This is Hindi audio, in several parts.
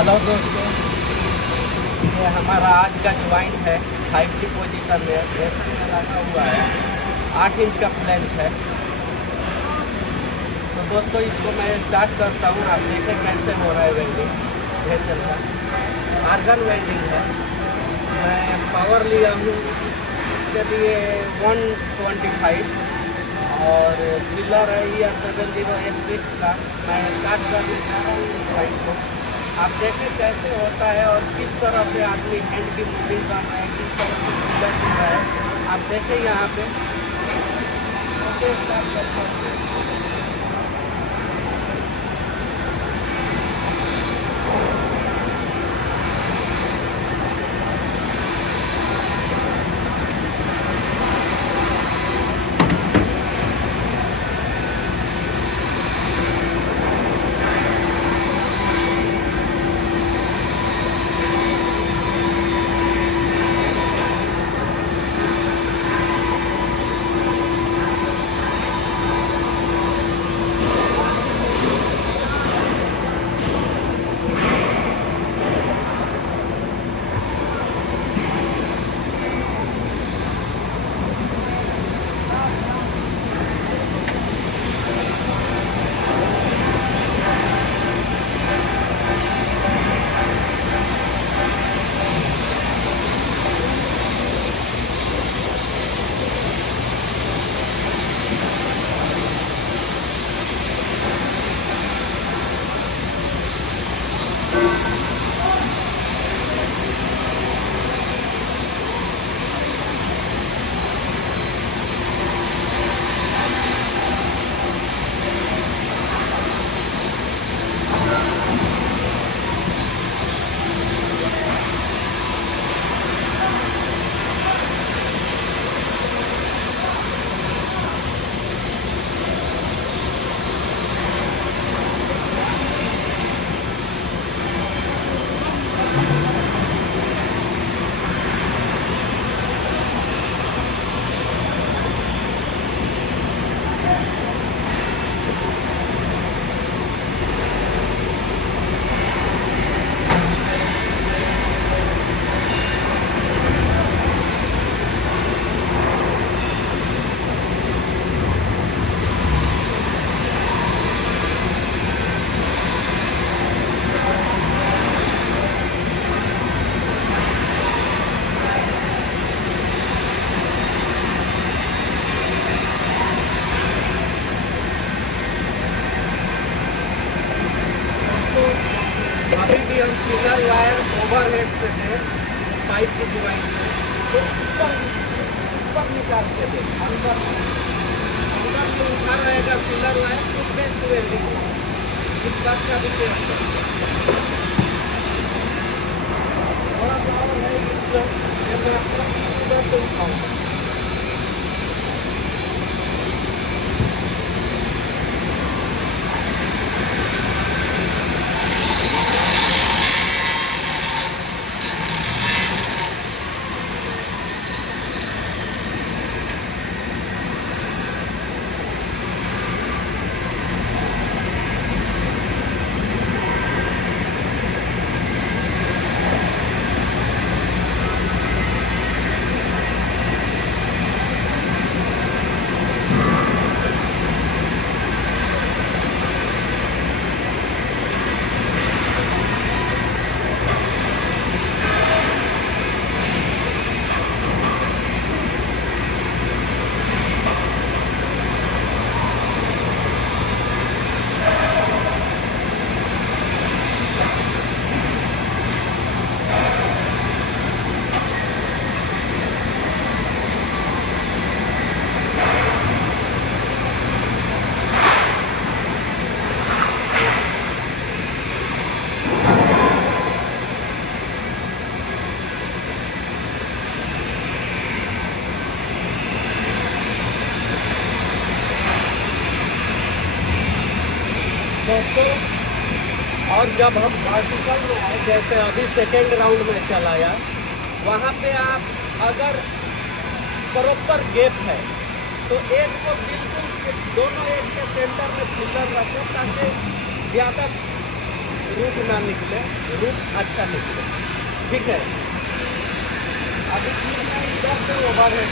हेलो दोस्तों, ये हमारा आज का ज्वाइंट है 5G पोजीशन में रेसन में लगा हुआ है। 8 इंच का फ्लैंज है। तो दोस्तों इसको मैं स्टार्ट करता हूँ। आप देखें कैसे हो रहा है वेल्डिंग। ये चल रहा है, आर्गन वेल्डिंग है। मैं पावर लिया हूँ इसके लिए 125 और पिलर है ये 7086 का। मैं स्टार्ट करने जा रहा हूँ फाइट को। आप देखें कैसे होता है और किस तरह से आदमी हैंड की मूविंग कर रहा है, किस तरह से पिलर कर रहा है। आप देखें यहाँ पे कैसे स्टार्ट करते हैं। अभी भी हम सिंगल वायर ओवरहेड से थे पाइप की ज्वाइंट में, तो ऊपर निकालते थे अंदर जो उठा रहेगा सिंगल वायर तो बेस्ट वेल्डिंग इस बात का भी टेस्ट थोड़ा सा और है। मैं आपको उठाऊँगा। दोस्तों, और जब हम वर्टिकल में आए, जैसे अभी सेकेंड राउंड में चलाया, वहाँ पे आप अगर प्रॉपर गैप है तो एक को बिल्कुल दोनों एक के सेंटर में फिल्टर रखें ताकि ज़्यादा रूट ना निकले, रूट अच्छा निकले। ठीक है, अभी फिर मैं इधर से ओवर हेड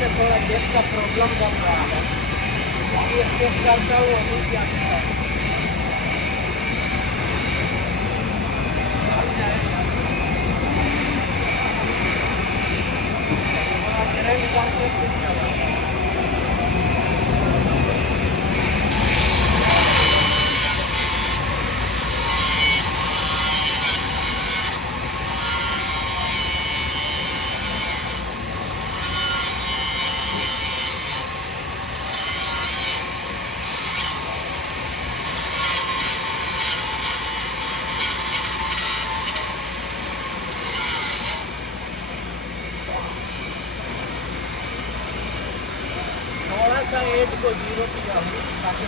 से थोड़ा गैस का प्रॉब्लम बन रहा है। ये चेक करता हूँ अभी क्या होता है। थोड़ा सा एज को जीरो किया हूँ ताकि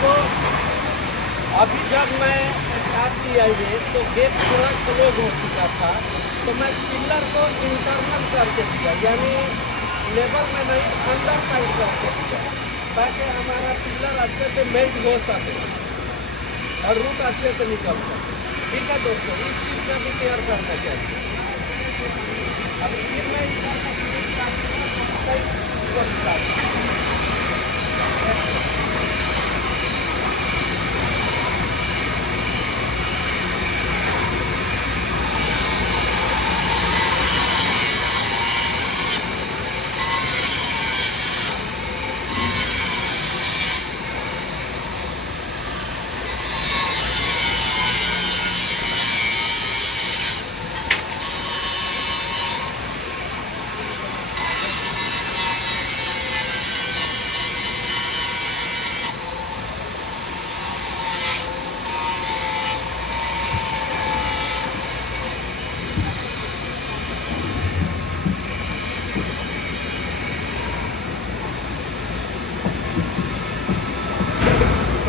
तो अभी जब मैं स्टार्ट किया ये तो गेट पूरा क्लोज हो चुका था, तो मैं पिलर को इंटरनल करके दिया, यानी लेवल में नहीं अंदर साइड करके दिया, ताकि हमारा पिलर अच्छे से मेल्ट हो सके और रूट अच्छे से निकल सके। ठीक है दोस्तों, इस चीज़ का भी केयर करना चाहिए। अभी फिर मैं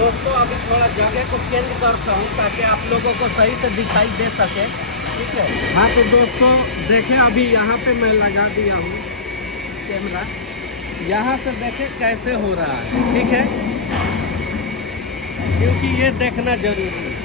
दोस्तों अभी थोड़ा जगह को चेंज करता हूँ ताकि आप लोगों को सही से दिखाई दे सके, ठीक है। हाँ तो दोस्तों देखें, अभी यहाँ पे मैं लगा दिया हूँ कैमरा, यहाँ से देखें कैसे हो रहा है, ठीक है, क्योंकि ये देखना जरूरी है।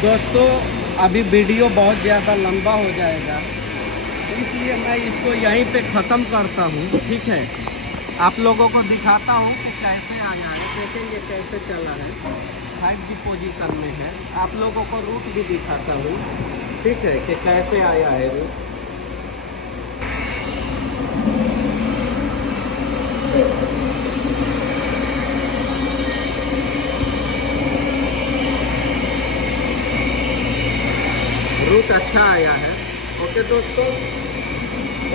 दोस्तों अभी वीडियो बहुत ज़्यादा लंबा हो जाएगा, इसलिए मैं इसको यहीं पे ख़त्म करता हूँ, ठीक है। आप लोगों को दिखाता हूँ कि कैसे आया है, देखेंगे कैसे चला है, 5G पोजीशन में है। आप लोगों को रूट भी दिखाता हूँ, ठीक है, कि कैसे आया है रूट। रूट अच्छा आया है। ओके दोस्तों,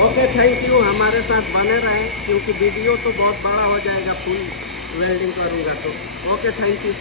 ओके थैंक यू, हमारे साथ बने रहें क्योंकि वीडियो तो बहुत बड़ा हो जाएगा, फुल वेल्डिंग करूँगा तो। Okay thank you.